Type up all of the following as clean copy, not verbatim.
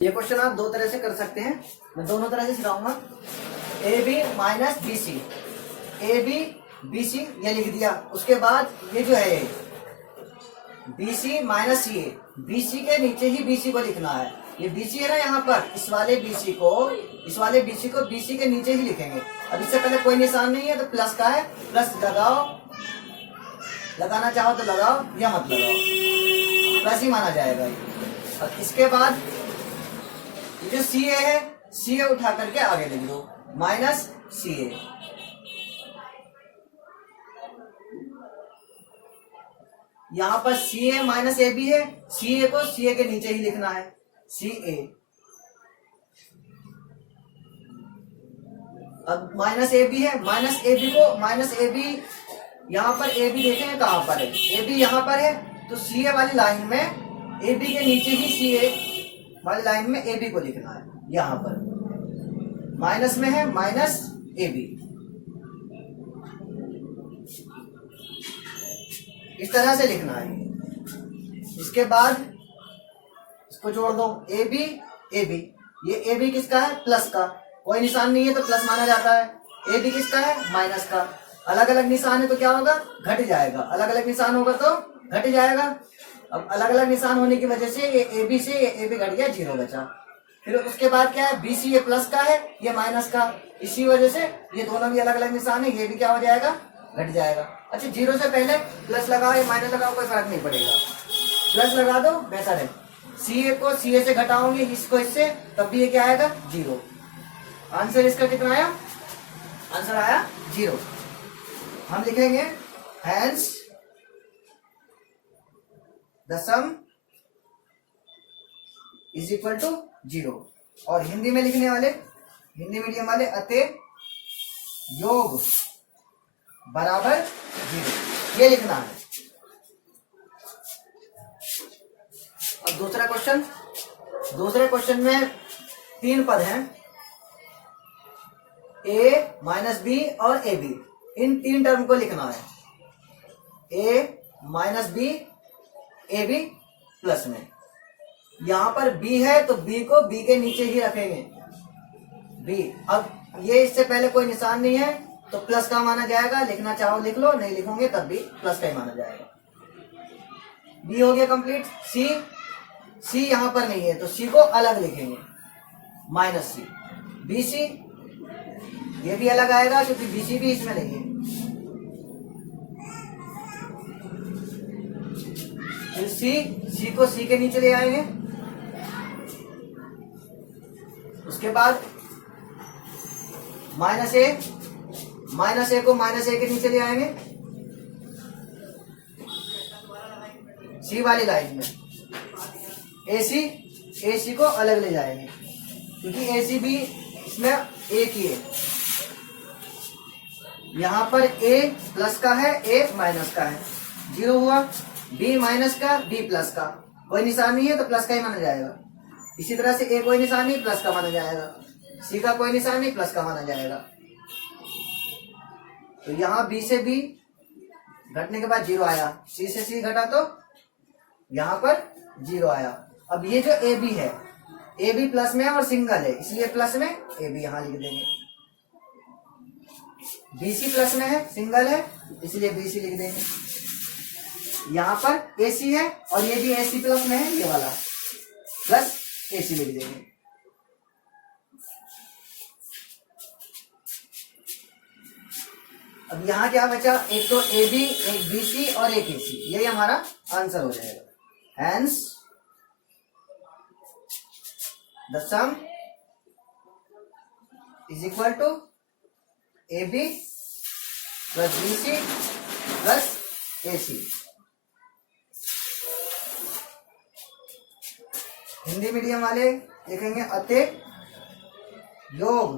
ये क्वेश्चन आप दो तरह से कर सकते हैं, मैं दोनों तरह से सिखाऊंगा। A B minus B C, A B B C ये लिख दिया। उसके बाद ये जो है B C minus C A, B C के नीचे ही बी सी को लिखना है। ये बी सी है ना यहाँ पर, इस वाले बी सी को बी सी के नीचे ही लिखेंगे। अब इससे पहले कोई निशान नहीं है तो प्लस का है, प्लस लगाओ, लगाना चाहो तो लगाओ या मत लगाओ, प्लस ही माना जाएगा। और इसके बाद ये जो सी ए है, सी ए उठा करके आगे लिख दो, माइनस सी ए। यहां पर सी ए माइनस ए बी है, सी ए को सी ए के नीचे ही लिखना है, सी ए। अब माइनस ए बी है, माइनस ए बी को माइनस ए बी, यहां पर ए बी देखेंगे कहां पर है, ए बी यहां पर है, तो सी ए वाली लाइन में ए बी के नीचे ही सी ए वाली लाइन में ए बी को लिखना है। यहां पर माइनस में है, माइनस ए बी, इस तरह से लिखना है। इसके बाद इसको जोड़ दो, ए बी ए बी। ये ए बी किसका है, प्लस का, कोई निशान नहीं है तो प्लस माना जाता है। ए बी किसका है, माइनस का। अलग अलग निशान है तो क्या होगा, घट जाएगा, अलग अलग निशान होगा तो घट जाएगा। अब अलग अलग निशान होने की वजह से ये ए बी से ए बी घट गया, 0 बचा। फिर उसके बाद क्या है, बी सी ये प्लस का है, ये माइनस का, इसी वजह से ये दोनों भी अलग अलग निशान है, ये भी क्या हो जाएगा, घट जाएगा। अच्छा 0 से पहले प्लस लगाओ या माइनस लगाओ कोई फर्क नहीं पड़ेगा, प्लस लगा दो बेहतर है। सी ए को सी ए से घटाओगे इसको इससे, तब भी ये क्या आएगा, 0। आंसर इसका कितना आया, आंसर आया 0। हम लिखेंगे hence the sum is equal to 0। और हिंदी में लिखने वाले, हिंदी मीडियम वाले, अतः योग बराबर 0, ये लिखना है। अब दूसरा क्वेश्चन, दूसरे क्वेश्चन में 3 पद हैं, a माइनस बी और ए बी, इन 3 टर्म को लिखना है। a minus B A B plus में, यहां पर b है तो b को b के नीचे ही रखेंगे, b। अब ये इससे पहले कोई निशान नहीं है तो प्लस का माना जाएगा, लिखना चाहो लिख लो, नहीं लिखोगे तब भी प्लस का ही माना जाएगा। b हो गया कंप्लीट। c यहां पर नहीं है तो c को अलग लिखेंगे, माइनस सी। बी सी ये भी अलग आएगा क्योंकि बी सी भी इसमें नहीं है। फिर सी को सी के नीचे ले आएंगे। उसके बाद माइनस ए को माइनस ए के नीचे ले आएंगे, सी वाली लाइन में। ए सी को अलग ले जाएंगे क्योंकि ए सी भी इसमें एक ही है। यहां पर ए प्लस का है, ए माइनस का है, 0 हुआ। बी माइनस का, बी प्लस का, कोई निशान नहीं है तो प्लस का ही माना जाएगा। इसी तरह से ए कोई निशान नहीं, प्लस का माना जाएगा। सी का कोई निशान नहीं, प्लस का माना जाएगा। तो यहाँ बी से बी घटने के बाद 0 आया, सी से सी घटा तो यहाँ पर 0 आया। अब ये जो ए बी है, ए बी प्लस में है और सिंगल है, इसलिए प्लस में ए बी यहाँ लिख देंगे। बी सी प्लस में है, सिंगल है, इसलिए बी सी लिख देंगे। यहाँ पर ए सी है और ये भी ए सी प्लस में है, ये वाला प्लस ए सी लिख देंगे। अब यहाँ क्या बचा, एक तो ए बी, एक बी सी और एक ए सी, यही हमारा आंसर हो जाएगा। Hence the sum is equal to A B plus B C plus A C. Hindi medium वाले लिखेंगे अतः योग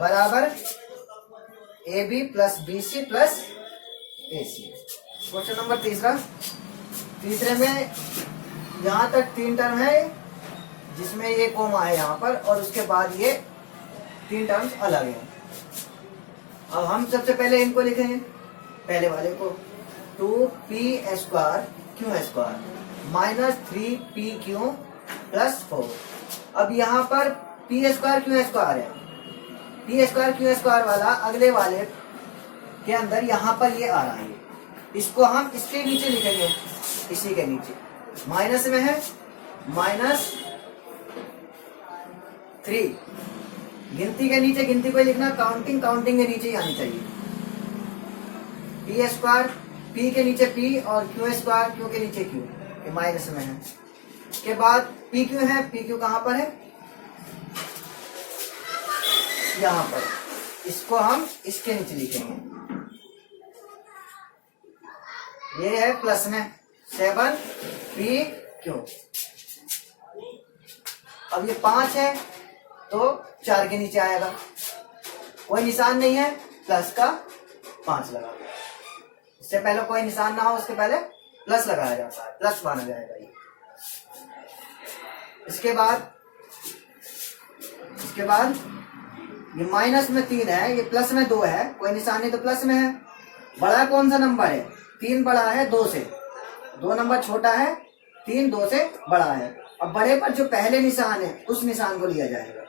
बराबर A B plus B C plus A C. Question number तीसरे में यहां तक 3 टर्म है जिसमें ये कोमा है यहाँ पर, और उसके बाद ये 3 टर्म्स अलग हैं। अब हम सबसे पहले इनको लिखेंगे, पहले वाले को, 2p² Q square minus 3p Q +4। अब यहाँ पर पी स्क्वायर क्यू स्क्वायर है, पी स्क्वायर क्यू स्क्वायर वाला अगले वाले के अंदर यहाँ पर ये आ रहा है, इसको हम इसके नीचे लिखेंगे, इसी के नीचे माइनस में है -3। गिनती के नीचे गिनती को लिखना, काउंटिंग काउंटिंग के नीचे ही आनी चाहिए। पी स्क्वायर पी के नीचे पी और क्यू स्क्वायर क्यू के नीचे क्यू, ये माइनस में है। के बाद पी क्यू है, पी क्यू कहाँ पर है, यहाँ पर, इसको हम इसके नीचे लिखेंगे। ये है प्लस में 7 पी क्यू। अब ये 5 है तो 4 के नीचे आएगा, कोई निशान नहीं है, प्लस का 5 लगा, इससे पहले कोई निशान ना हो उसके पहले प्लस लगाया जाता है, प्लस माना जाएगा ये। इसके बाद ये माइनस में 3 है, ये प्लस में 2 है, कोई निशान नहीं तो प्लस में है। बड़ा कौन सा नंबर है, 3 बड़ा है 2 से, 2 नंबर छोटा है, 3 2 से बड़ा है। अब बड़े पर जो पहले निशान है उस निशान को लिया जाएगा,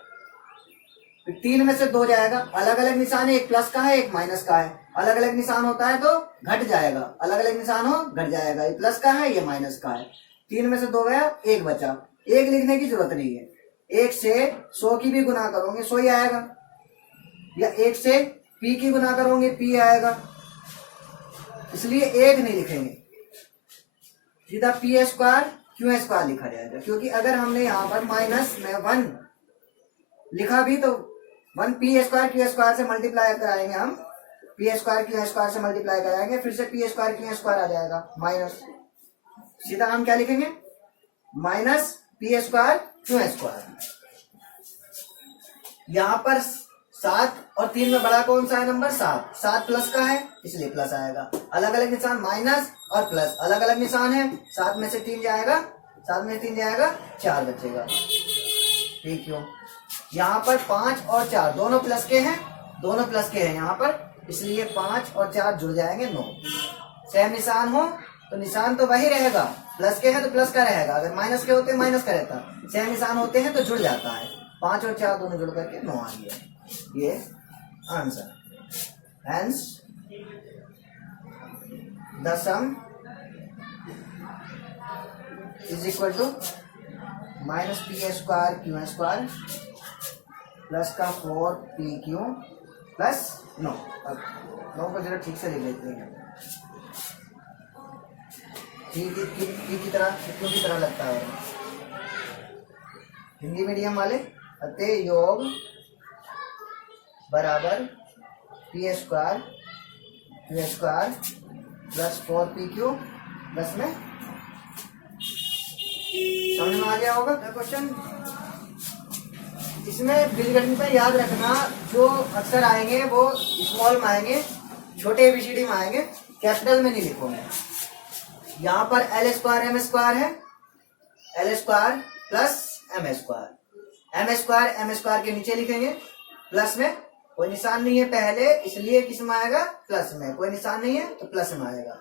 फिर 3 में से 2 जाएगा। अलग अलग निशान है, एक प्लस का है एक माइनस का है, अलग अलग निशान होता है तो घट जाएगा, अलग अलग निशान हो घट जाएगा। ये प्लस का है ये माइनस का है, 3 में से 2 गया, 1 बचा। 1 लिखने की जरूरत नहीं है, 1 से 100 की भी गुना करोगे 100 ही आएगा, या 1 से पी की गुना करोगे पी आएगा, इसलिए 1 नहीं लिखेंगे, सीधा पी स्क्वायर क्यू स्क्वायर लिखा जाएगा। क्योंकि अगर हमने यहाँ पर माइनस में 1 लिखा भी तो 1 पी स्क्वायर क्यू स्क्वायर से मल्टीप्लाई कराएंगे, हम पी स्क्वायर क्यू स्क्वायर से मल्टीप्लाई कराएंगे, फिर से पी स्क्वायर क्यू स्क्वायर आ जाएगा माइनस, सीधा हम क्या लिखेंगे minus P square Q square. यहाँ पर 7 और 3 में बड़ा कौन सा है नंबर, 7। 7 प्लस का है इसलिए प्लस आएगा। अलग अलग निशान माइनस और प्लस, अलग अलग निशान है। 7 में से 3 जाएगा, 7 में से 3 जाएगा, 4 बचेगा। ठीक क्यों, यहाँ पर 5 और 4 दोनों प्लस के हैं, दोनों प्लस के हैं यहाँ पर, इसलिए 5 और 4 जुड़ जाएंगे 9। सेम निशान हो तो निशान तो वही रहेगा, प्लस के हैं तो प्लस का रहेगा, अगर माइनस के होते माइनस का रहता। सेम निशान होते हैं तो जुड़ जाता है, 5 और 4 दोनों जुड़ करके 9 आ गया। ये answer, hence the sum is equal to minus P square Q square plus का 4 पी क्यू प्लस 9। अब 9 को जरा ठीक से लिख लेते हैं, ठीक की तरह क्यों की तरह लगता है हिंदी मीडियम वाले। अतः योग बराबर P square Q square plus 4 P Q plus में, समझ में आ गया होगा क्वेश्चन। इसमें बीजगणित में याद रखना, जो अक्सर आएंगे वो स्मॉल में आएंगे, छोटे एबीसीडी में आएंगे, कैपिटल में नहीं लिखोगे। यहाँ पर एल स्क्वायर एम स्क्वायर है, L square plus M square, M square M square के नीचे लिखेंगे, प्लस में कोई निशान नहीं है पहले, इसलिए किस में आएगा प्लस में, कोई निशान नहीं है तो प्लस में आएगा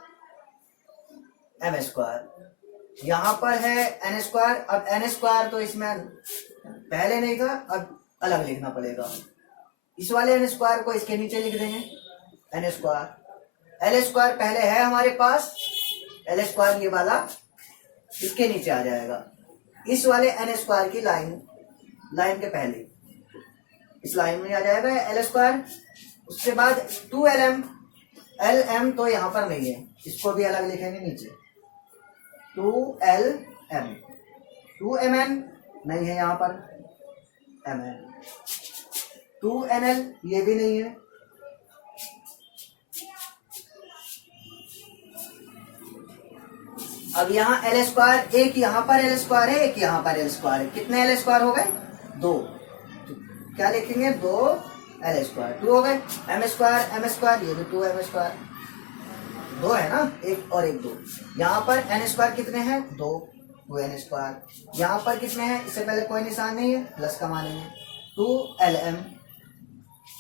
एम स्क्वायर। यहाँ पर है एन स्क्वायर, अब एन स्क्वायर तो इसमें पहले नहीं था, अब अलग लिखना पड़ेगा। इस वाले एन स्क्वायर को इसके नीचे लिख देंगे एन स्क्वायर। एल स्क्वायर पहले है हमारे पास, एल स्क्वायर ये वाला इसके नीचे आ जाएगा, इस वाले एन स्क्वायर की लाइन के पहले इस लाइन में आ जाएगा एल स्क्वायर। उसके बाद 2lm, lm तो यहाँ पर नहीं है, इसको भी अलग लिखेंगे नीचे, 2lm, 2mn नहीं है यहाँ पर, mn, 2nl ये भी नहीं है, अब यहाँ एल स्क्वायर, एक यहाँ पर एल स्क्वायर है, एक यहाँ पर एल स्क्वायर है, कितने एल स्क्वायर हो गए 2, तो क्या लिखेंगे 2 एल स्क्वायर, 2 हो गए। एम स्क्वायर ये भी 2 एम स्क्वायर, 2 है ना, एक और एक 2। यहाँ पर एन स्क्वायर कितने हैं 2 एन स्क्वायर। यहाँ पर कितने हैं, इससे पहले कोई निशान नहीं है, प्लस का मानेंगे 2lm,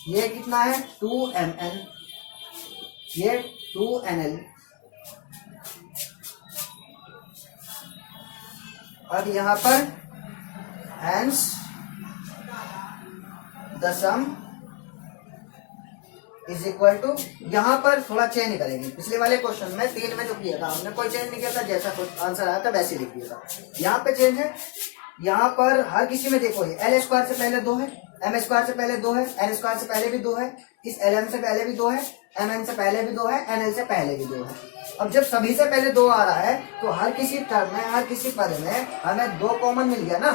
ये कितना है 2mn, ये 2nl। अब यहाँ पर hence the sum is equal to, यहाँ पर थोड़ा चेंज करेंगे। पिछले वाले क्वेश्चन में 3 में जो किया था हमने कोई चेंज नहीं किया था, जैसा आंसर आया था वैसे लिख दिया था। यहाँ पे चेंज है, यहाँ पर हर किसी में देखो एल स्क्वायर से पहले 2 है, एम स्क्वायर से पहले 2 है, एन स्क्वायर से पहले भी 2 है, इस एल एम से पहले भी 2 है, एम एन से पहले भी 2 है, एन एल से पहले भी 2 है। अब जब सभी से पहले 2 आ रहा है तो हर किसी टर्म में, हर किसी पद में हमें 2 कॉमन मिल गया ना।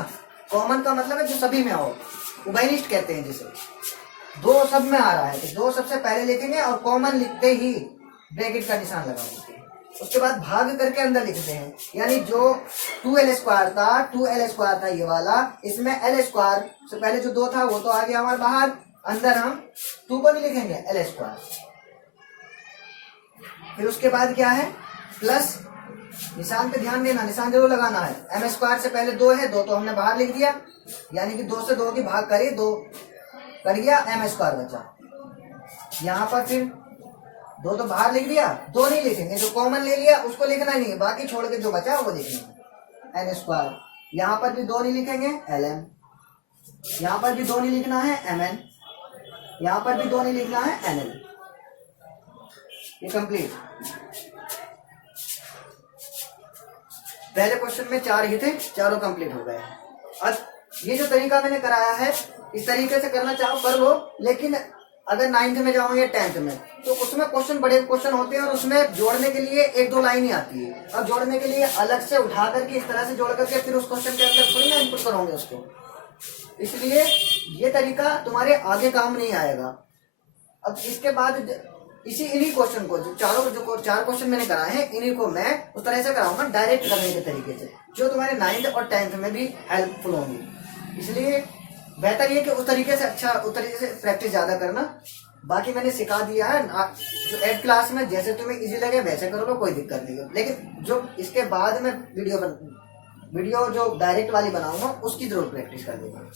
कॉमन का मतलब है जो सभी में हो, उभयनिष्ठ कहते हैं जिसे। 2 सब में आ रहा है तो 2 सबसे पहले लिखेंगे और कॉमन लिखते ही ब्रैकेट का निशान लगा देते हैं। उसके बाद भाग करके अंदर लिखते हैं, यानी जो 2l स्क्वायर था, 2l स्क्वायर था ये वाला, इसमें l स्क्वायर से पहले जो 2 था वो तो आ गया हमारे बाहर, अंदर हम 2 को नहीं लिखेंगे, l स्क्वायर। फिर उसके बाद क्या है, प्लस, निशान पे ध्यान देना, निशान जरूर लगाना है। एम स्क्वायर से पहले 2 है, 2 तो हमने बाहर लिख दिया, यानी कि 2 से 2 की भाग करी, 2 कर गया, एम स्क्वायर बचा। यहाँ पर फिर 2 तो बाहर लिख दिया, 2 नहीं लिखेंगे, जो कॉमन ले लिया उसको लिखना ही नहीं है, बाकी छोड़ के जो बचा वो लिखना है, एन स्क्वायर। यहाँ पर भी 2 नहीं लिखेंगे, एल एम। यहाँ पर भी 2 नहीं लिखना है, एम एन। यहाँ पर भी 2 नहीं लिखना है, एन एल। ये कंप्लीट। पहले क्वेश्चन में 4 ही थे, चारों कंप्लीट हो गए। अब ये जो तरीका मैंने कराया है, इस तरीके से करना चाहो कर लो, लेकिन अगर 9th में जाओ या 10th में तो उसमें क्वेश्चन बड़े क्वेश्चन होते हैं और उसमें जोड़ने के लिए 1-2 लाइन ही आती है। अब जोड़ने के लिए अलग से उठा करके इस तरह से जोड़ करके फिर उस क्वेश्चन के अंदर थोड़ी ना इनपुट करोगे उसको, इसलिए ये तरीका तुम्हारे आगे काम नहीं आएगा। अब इसके बाद इन्हीं क्वेश्चन को जो 4 क्वेश्चन मैंने कराए हैं, इन्हीं को मैं उस तरह से कराऊंगा डायरेक्ट करने के तरीके से, जो तुम्हारे 9th और 10th में भी हेल्पफुल होंगी। इसलिए बेहतर ये कि उस तरीके से प्रैक्टिस ज्यादा करना। बाकी मैंने सिखा दिया है, जो 8th क्लास में जैसे तुम्हें इजी लगे वैसे करो लो, कोई दिक्कत नहीं है। लेकिन जो इसके बाद में वीडियो जो डायरेक्ट वाली बनाऊंगा उसकी जरूर प्रैक्टिस कर लेना।